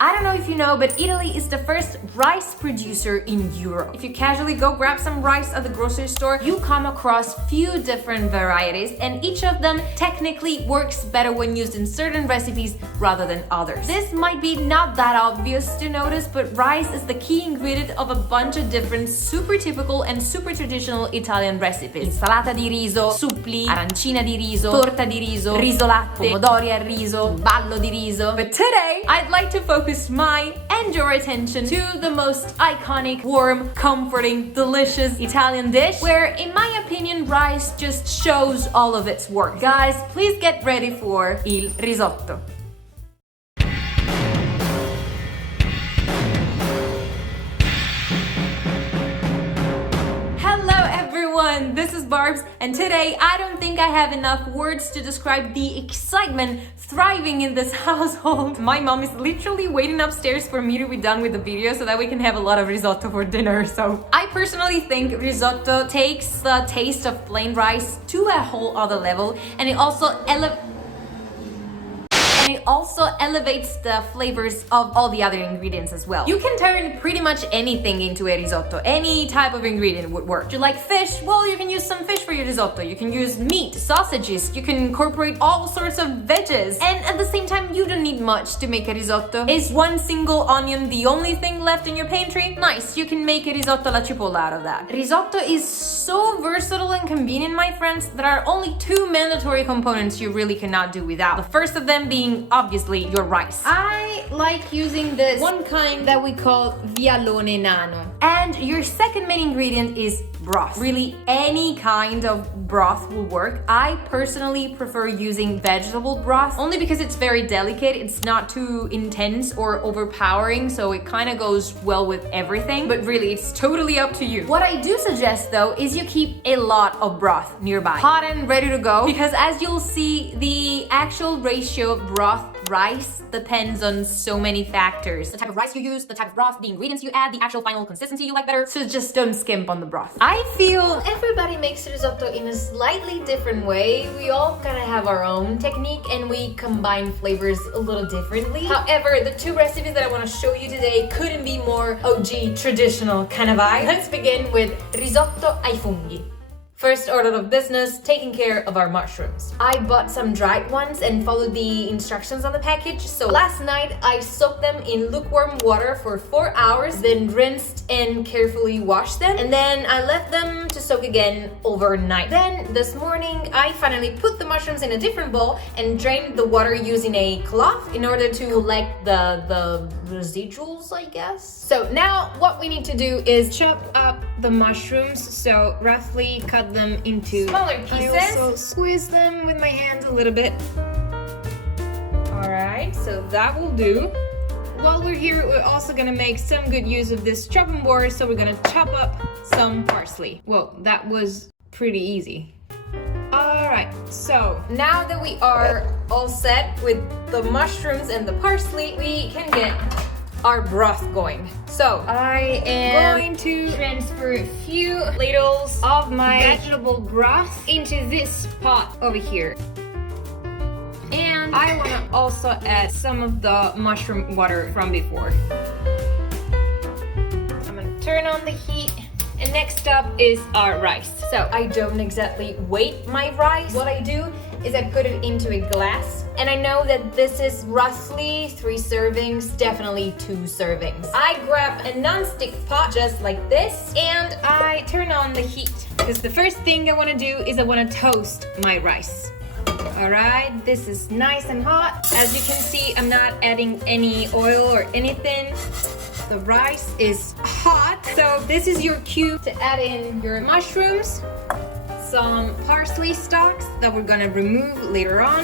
I don't know if you know, but Italy is the first rice producer in Europe. If you casually go grab some rice at the grocery store, you come across few different varieties, and each of them technically works better when used in certain recipes rather than others. This might be not that obvious to notice, but rice is the key ingredient of a bunch of different super typical and super traditional Italian recipes. Insalata di riso, suppli, arancina di riso, torta di riso, riso latte, pomodori al riso, ballo di riso. But today, I'd like to focus my and your attention to the most iconic, warm, comforting, delicious Italian dish where, in my opinion, rice just shows all of its worth. Guys, please get ready for il risotto. This is Barbs, and today I don't think I have enough words to describe the excitement thriving in this household. My mom is literally waiting upstairs for me to be done with the video so that we can have a lot of risotto for dinner. So I personally think risotto takes the taste of plain rice to a whole other level, and it also elevates the flavors of all the other ingredients as well. You can turn pretty much anything into a risotto. Any type of ingredient would work. Do you like fish? Well, you can use some fish for your risotto. You can use meat, sausages. You can incorporate all sorts of veggies. And at the same time, you don't need much to make a risotto. Is one single onion the only thing left in your pantry? Nice, you can make a risotto alla cipolla out of that. Risotto is so versatile and convenient, my friends. There are only two mandatory components you really cannot do without. The first of them being obviously your rice. I like using this one kind that we call vialone nano. And your second main ingredient is broth. Really, any kind of broth will work. I personally prefer using vegetable broth only because it's very delicate. It's not too intense or overpowering, so it kind of goes well with everything. But really, it's totally up to you. What I do suggest though is you keep a lot of broth nearby, hot and ready to go, because as you'll see, the actual ratio of broth rice depends on so many factors. The type of rice you use, the type of broth, the ingredients you add, the actual final consistency you like better. So just don't skimp on the broth. I feel everybody makes risotto in a slightly different way. We all kind of have our own technique and we combine flavors a little differently. However, the two recipes that I want to show you today couldn't be more OG traditional kind of vibe. Let's begin with risotto ai funghi. First order of business, taking care of our mushrooms. I bought some dried ones and followed the instructions on the package. So last night I soaked them in lukewarm water for 4 hours, then rinsed and carefully washed them, and then I left them to soak again overnight. Then this morning I finally put the mushrooms in a different bowl and drained the water using a cloth in order to collect the residuals, I guess. So now what we need to do is chop up the mushrooms, so roughly cut them into smaller pieces. I also squeeze them with my hands a little bit. Alright, so that will do. While we're here, we're also gonna make some good use of this chopping board, so we're gonna chop up some parsley. Whoa, that was pretty easy. Alright, so now that we are all set with the mushrooms and the parsley, we can get our broth going. So I am going to transfer a few ladles of my vegetable broth into this pot over here. And I want to also add some of the mushroom water from before. I'm going to turn on the heat. And next up is our rice. So I don't exactly weight my rice. What I do is I put it into a glass. And I know that this is roughly 3 servings, definitely 2 servings. I grab a non-stick pot just like this and I turn on the heat. Because the first thing I want to do is I want to toast my rice. Alright, this is nice and hot. As you can see, I'm not adding any oil or anything. The rice is hot, so this is your cue to add in your mushrooms, some parsley stalks that we're gonna remove later on.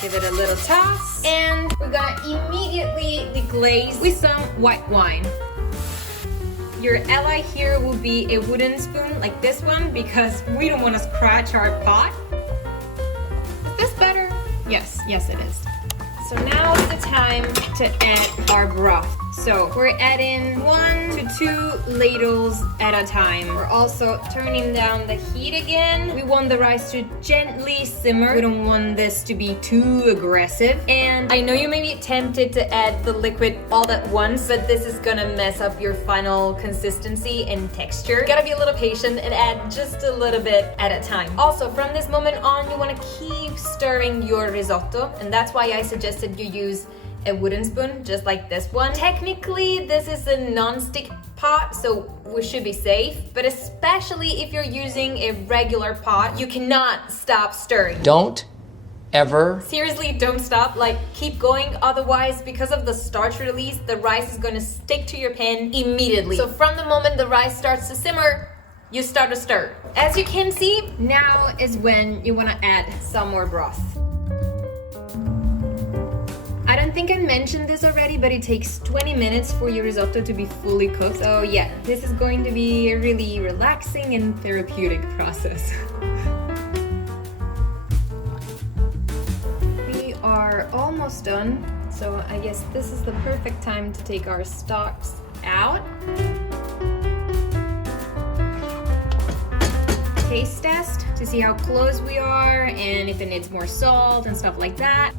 Give it a little toss, and we're gonna immediately deglaze with some white wine. Your ally here will be a wooden spoon like this one because we don't want to scratch our pot. Is this better? Yes, it is. So now is the time to add our broth. So we're adding 1 to 2 ladles at a time. We're also turning down the heat again. We want the rice to gently simmer. We don't want this to be too aggressive. And I know you may be tempted to add the liquid all at once, but this is gonna mess up your final consistency and texture. You gotta be a little patient and add just a little bit at a time. Also, from this moment on, you wanna keep stirring your risotto, and that's why I suggested you use a wooden spoon, just like this one. Technically, this is a non-stick pot, so we should be safe, but especially if you're using a regular pot, you cannot stop stirring. Don't ever. Seriously, don't stop, like keep going, otherwise because of the starch release, the rice is gonna stick to your pan immediately. So from the moment the rice starts to simmer, you start to stir. As you can see, now is when you wanna add some more broth. I don't think I mentioned this already, but it takes 20 minutes for your risotto to be fully cooked. So yeah, this is going to be a really relaxing and therapeutic process. We are almost done, so I guess this is the perfect time to take our stalks out. Taste test to see how close we are and if it needs more salt and stuff like that.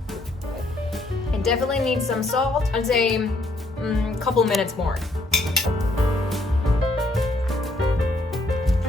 It definitely needs some salt. I'd say a couple minutes more.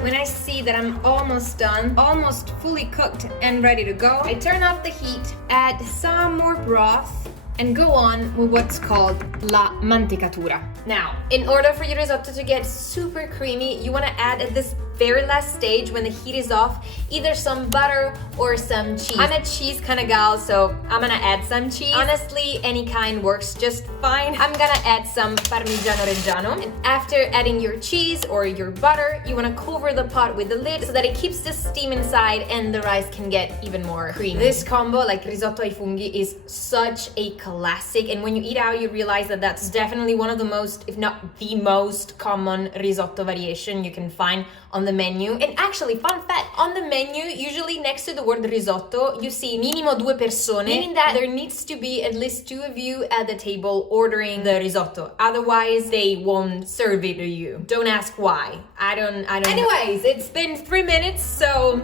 When I see that I'm almost done, almost fully cooked and ready to go, I turn off the heat, add some more broth, and go on with what's called la mantecatura. Now, in order for your risotto to get super creamy, you want to add at this very last stage when the heat is off, either some butter or some cheese. I'm a cheese kind of gal, so I'm gonna add some cheese. Honestly, any kind works just fine. I'm gonna add some Parmigiano Reggiano. And after adding your cheese or your butter, you wanna cover the pot with the lid so that it keeps the steam inside and the rice can get even more creamy. This combo, like risotto ai funghi, is such a classic, and when you eat out, you realize that that's definitely one of the most, if not the most common risotto variation you can find on the menu. And actually, fun fact, on the menu, usually next to the word risotto, you see minimo 2 persone, meaning that there needs to be at least 2 of you at the table ordering the risotto. Otherwise, they won't serve it to you. Don't ask why. I don't Anyways, it's been 3 minutes, so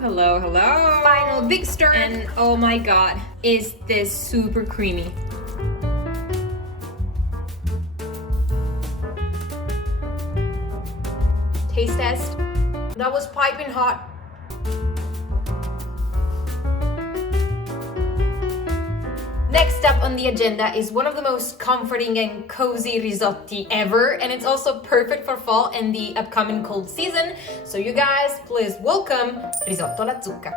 hello. Final big stir, and oh my god, is this super creamy. Taste test. That was piping hot. Next up on the agenda is one of the most comforting and cozy risotti ever, and it's also perfect for fall and the upcoming cold season. So you guys, please welcome risotto alla zucca.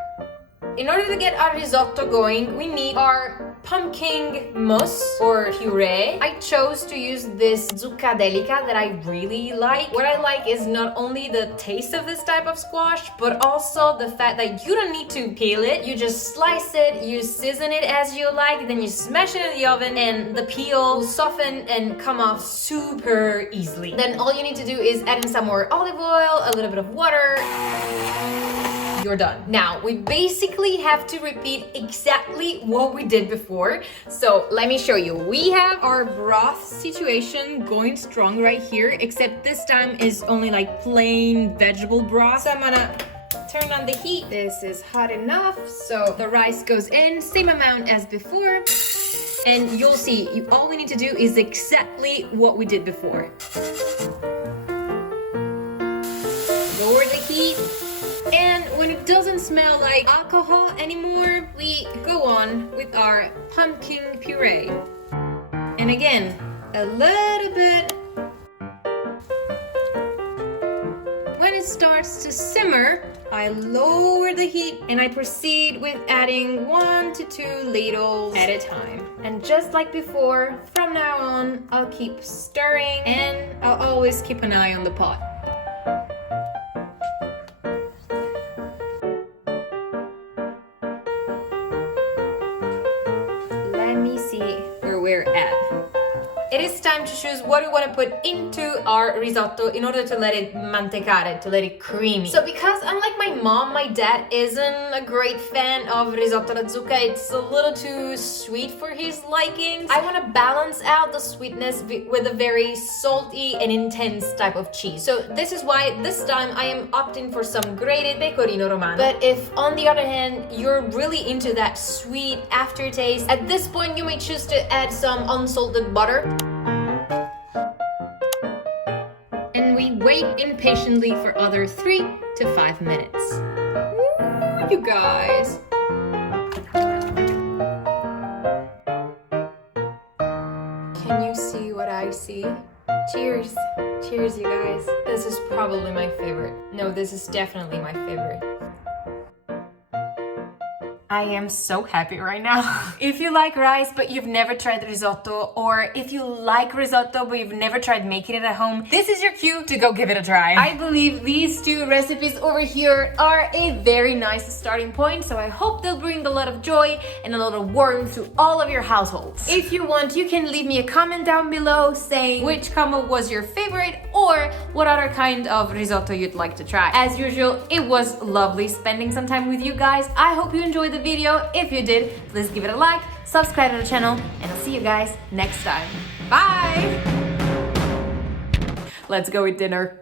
In order to get our risotto going, we need our pumpkin mousse or puree. I chose to use this zucca delica that I really like. What I like is not only the taste of this type of squash, but also the fact that you don't need to peel it. You just slice it, you season it as you like, then you smash it in the oven, and the peel will soften and come off super easily. Then all you need to do is add in some more olive oil, a little bit of water. You're done. Now, we basically have to repeat exactly what we did before. So let me show you. We have our broth situation going strong right here, except this time is only like plain vegetable broth. So I'm gonna turn on the heat. This is hot enough. So the rice goes in, same amount as before. And you'll see, all we need to do is exactly what we did before. Lower the heat. And when it doesn't smell like alcohol anymore, we go on with our pumpkin puree. And again, a little bit. When it starts to simmer, I lower the heat and I proceed with adding 1 to 2 ladles at a time. And just like before, from now on, I'll keep stirring and I'll always keep an eye on the pot. Let me see where we're at. it is time to choose what we want to put into our risotto in order to let it mantecare, to let it creamy. So because unlike my mom, my dad isn't a great fan of risotto alla zucca. It's a little too sweet for his likings. I want to balance out the sweetness with a very salty and intense type of cheese. So this is why this time I am opting for some grated pecorino romano. But if on the other hand you're really into that sweet aftertaste, at this point you may choose to add some unsalted butter. And we wait impatiently for other 3 to 5 minutes. Ooh, you guys. Can you see what I see? Cheers. Cheers, you guys. This is probably my favorite. No, this is definitely my favorite. I am so happy right now. If you like rice but you've never tried risotto, or if you like risotto but you've never tried making it at home, this is your cue to go give it a try. I believe these 2 recipes over here are a very nice starting point, so I hope they'll bring a lot of joy and a lot of warmth to all of your households. If you want, you can leave me a comment down below saying which combo was your favorite or what other kind of risotto you'd like to try. As usual, it was lovely spending some time with you guys. I hope you enjoyed the video. If you did, please give it a like, subscribe to the channel, and I'll see you guys next time. Bye! Let's go eat dinner.